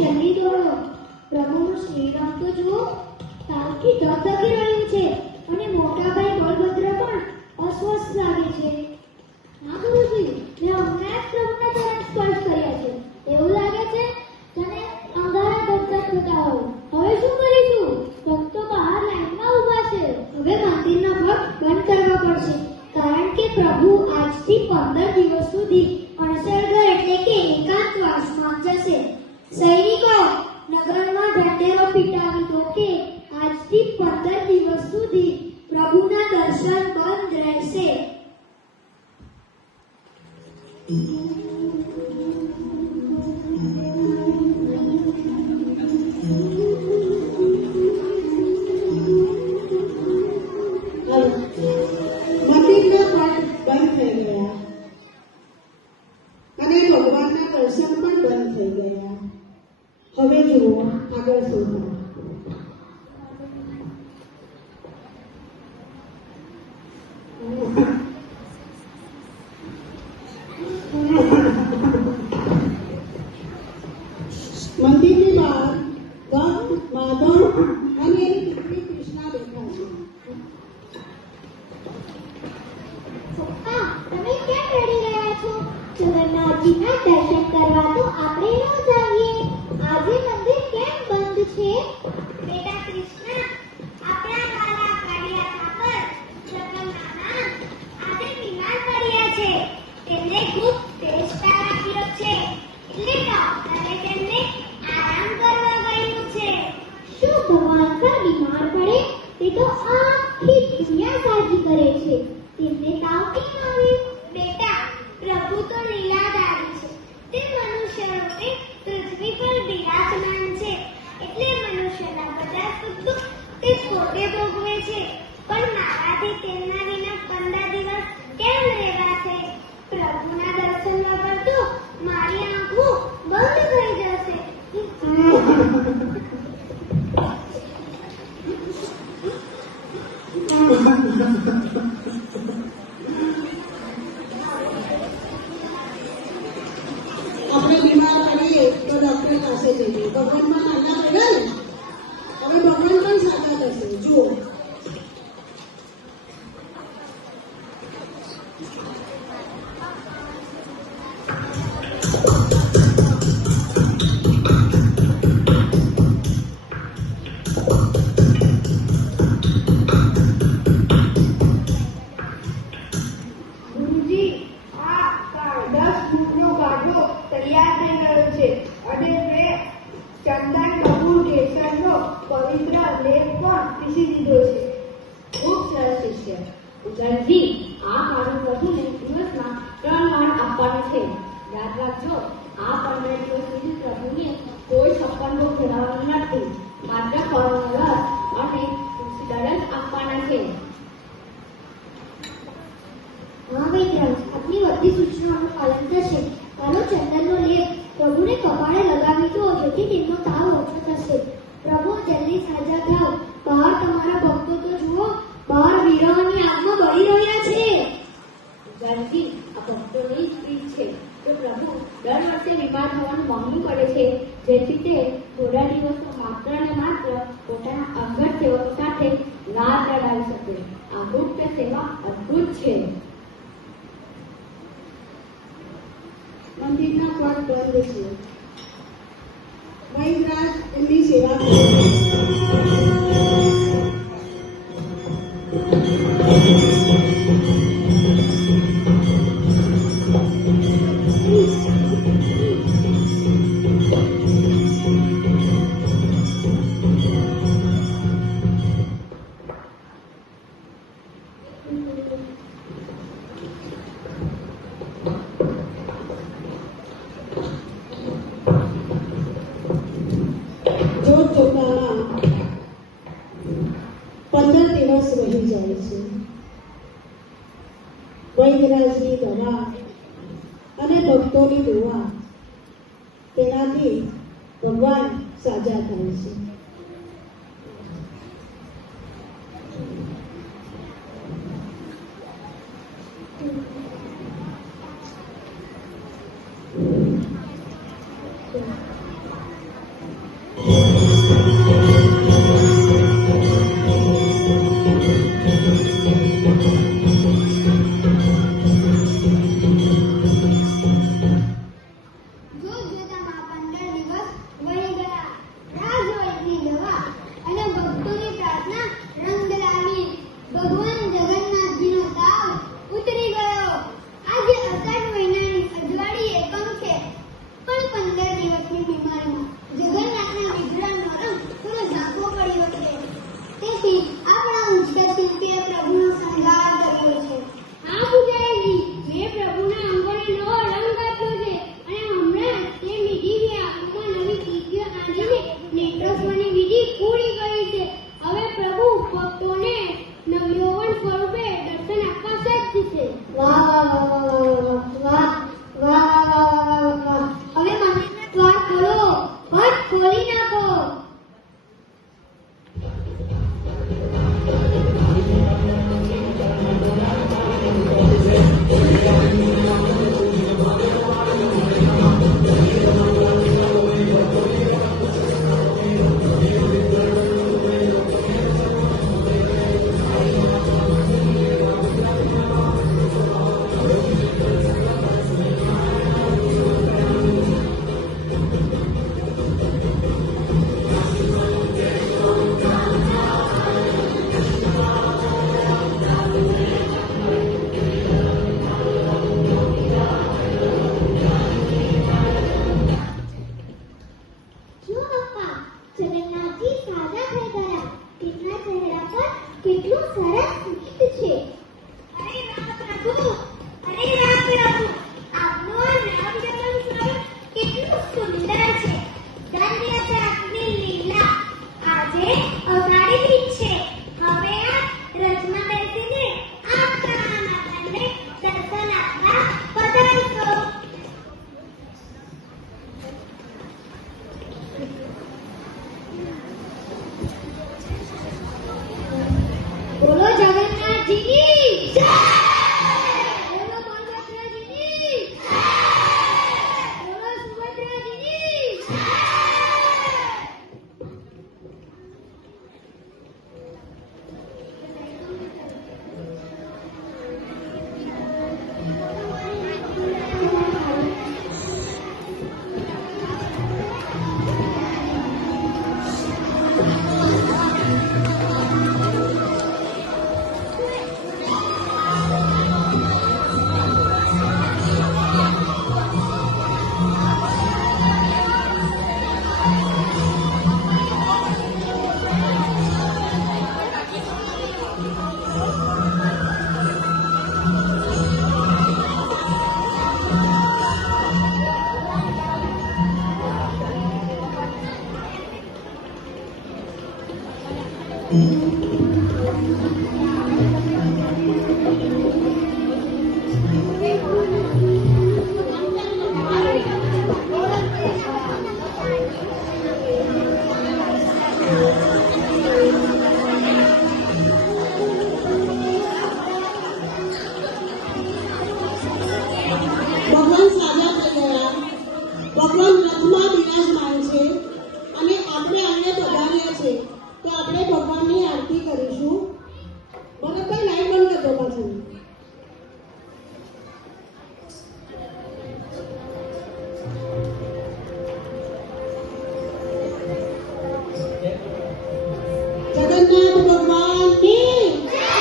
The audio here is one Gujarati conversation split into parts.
જલ્દી દોડો. પ્રભુનું શ્રીરામ તો જુઓ, તાવથી ધગધગી રહ્યું છે અને મોટા ભાઈ બળભદ્ર પણ અસ્વસ્થ લાગે છે. હા ગુરુજી, મેં હમણાં જ પ્રભુના ચરણ સ્પર્શ કર્યા છે. એવું લાગે છે તને અંગારા ધગધગ થતા હોય. હવે શું કરીશું? ભક્તો બહાર લાઈનમાં ઊભા છે. હવે મંદિરના ભક્ત બંધ કરવા પડશે, કારણ કે પ્રભુ આજથી 15 દિવસ સુધી અણસરઘર એટલે કે એકાંતવાસમાં જશે. સૈનિકો, નગરમાં ઢંઢેરો પીટાવી દો કે આજથી 15 દિવસ સુધી પ્રભુના દર્શન બંધ રહેશે. હવે જુઓ આગળ શું મંદિરની બહાર દત્ત, માધવ અને એની દીકરી કૃષ્ણા બેઠા છે. પપ્પા, તમે કેમ રડી રહ્યા છો? જગન્નાથજીના દર્શન કરવા તો આપણે રોજ આવીએ. આજે મંદિર કેમ બંધ છે? બેટા કૃષ્ણા, આપણા વાલા કાળિયા ઠાકર જગન્નાથના આજે બીમાર પડ્યા છે. તેમને ખૂબ તેજ તાવ આવ્યો છે, એટલે ડોક્ટરે તેમને આરામ કરવા કહ્યું છે. શું ભગવાન પર બીમાર પડે તે તો આખી દુનિયા કાળજી કરે છે. તેમને તાવ કેમ આવે? બેટા, પ્રભુ તો લીલાધારી છે. તે મનુષ્યરૂપે પૃથ્વી પર બિરાજમાન છે, એટલે મનુષ્યના બધા સુખ તે પોતે ભોગવે છે. પણ મારાથી તેમના વિના 15 દિવસ કેમ રહેવાશે? પ્રભુના દર્શન વગર તો મારી આંખો બંધ થઈ જશે. આપણે બીમાર પડીએ તો ડોક્ટર પાસે જઈએ. ભગવાનમાં નાના પડ્યા ને, હવે ભગવાન પણ સાજા થશે. જુઓ ગુરુજી, આ 10 ફૂટનો ગાડો તૈયાર થઈ ગયો છે અને મેં ચંદન કપૂર કેસરનો પવિત્ર લેપ પણ પીસી દીધો છે. ખૂબ સરસ શિષ્ય. જલ્દી આ કાળું પ્રભુને દિવસમાં 3 વાર આપવાનું છે. યાદ રાખજો, આ 15 દિવસ સુધી પ્રભુને કોઈ 56 ભોગ ધરાવવાનું નથી. માત્ર ફળનો રસ અને તુલસીદળ જ આપવાના છે. હા મિત્ર, આપની બધી સૂચનાઓનું પાલન થશે. કાલો ચંદનનો લેપ પ્રભુને કપાળે લગાવી દો, જેથી તેમનો તાવ ઓછો થશે. પ્રભુ, જલ્દી સાજા થાવ. બહાર તમારા ભક્તો તો જુઓ, બહાર વીરોની આગમાં બળી રહ્યા છે. જલ્દી, આ ભક્તોની જ રીત છે. તો પ્રભુ દર વર્ષે બીમાર થવાનું માંગવું પડે છે, જેથી તે થોડા દિવસો માત્ર ને માત્ર પોતાના અંગત સેવકો સાથે લાડ લડાવી શકે. આ ગુપ્ત સેવા અદ્ભુત છે. મંદિરના પગ બંધ છે. વૈદ્યરાજ એમની સેવા કરે છે. જોત જોતામાં 15 દિવસ રહી જાય છે. વૈદ્યરાજની દવા અને ભક્તોની દુઆ, તેનાથી ભગવાન સાજા થાય છે. ખોલી નાખો. જો પપ્પા, જગન્નાથજી સાજા થઈ ગયા. તેમના ચહેરા પર કેટલું સરસ સ્મિત છે. અરે વાહ પ્રભુ, અરે વાહ પ્રભુ, આપનું આ નવયૌવન સ્વરૂપ કેટલું સુંદર છે. દંડયાત્રાની લીલા આજે અઘાડી બીજ છે. હવે આ રથમાં બેસીને આપણા માતાને દર્શન આપવા પધારશો. બોલો જગન્નાથજીની જય! બોલો બલભદ્રજીની જય! બોલો સુભદ્રાજીની જય! ભગવાન સાજા થઈ ગયા. ભગવાન રથમાં બિરાજમાન છે અને આપણે અહીંયા પધાર્યા છે, તો આપણે ભગવાનની આરતી કરીશું. ભરતભાઈ લાઈટ બંધ કરજો પાછું. જગન્નાથ ભગવાનની જય!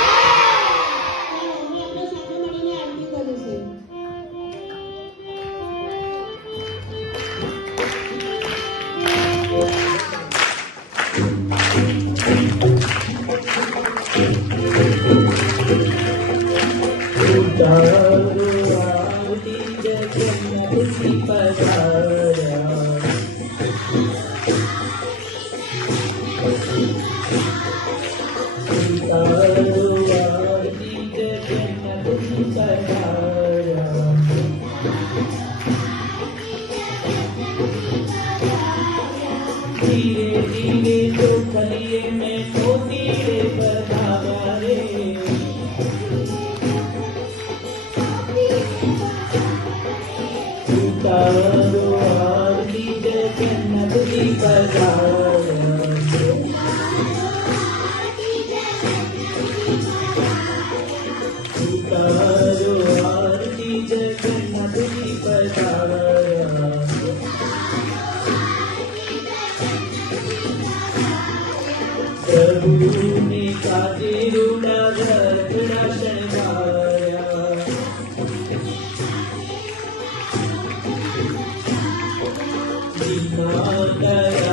હવે આપણે સાથે મળીને આરતી કરીશું. धीरे धीरे तो खलिए में मोती रे बधावा रे उतारो आरती जगन्नाथ की बधावा उतारो आरती जगन्नाथ की बधावा प्रभु ने काजे रूड़ा रखड़ा शृंगारा दया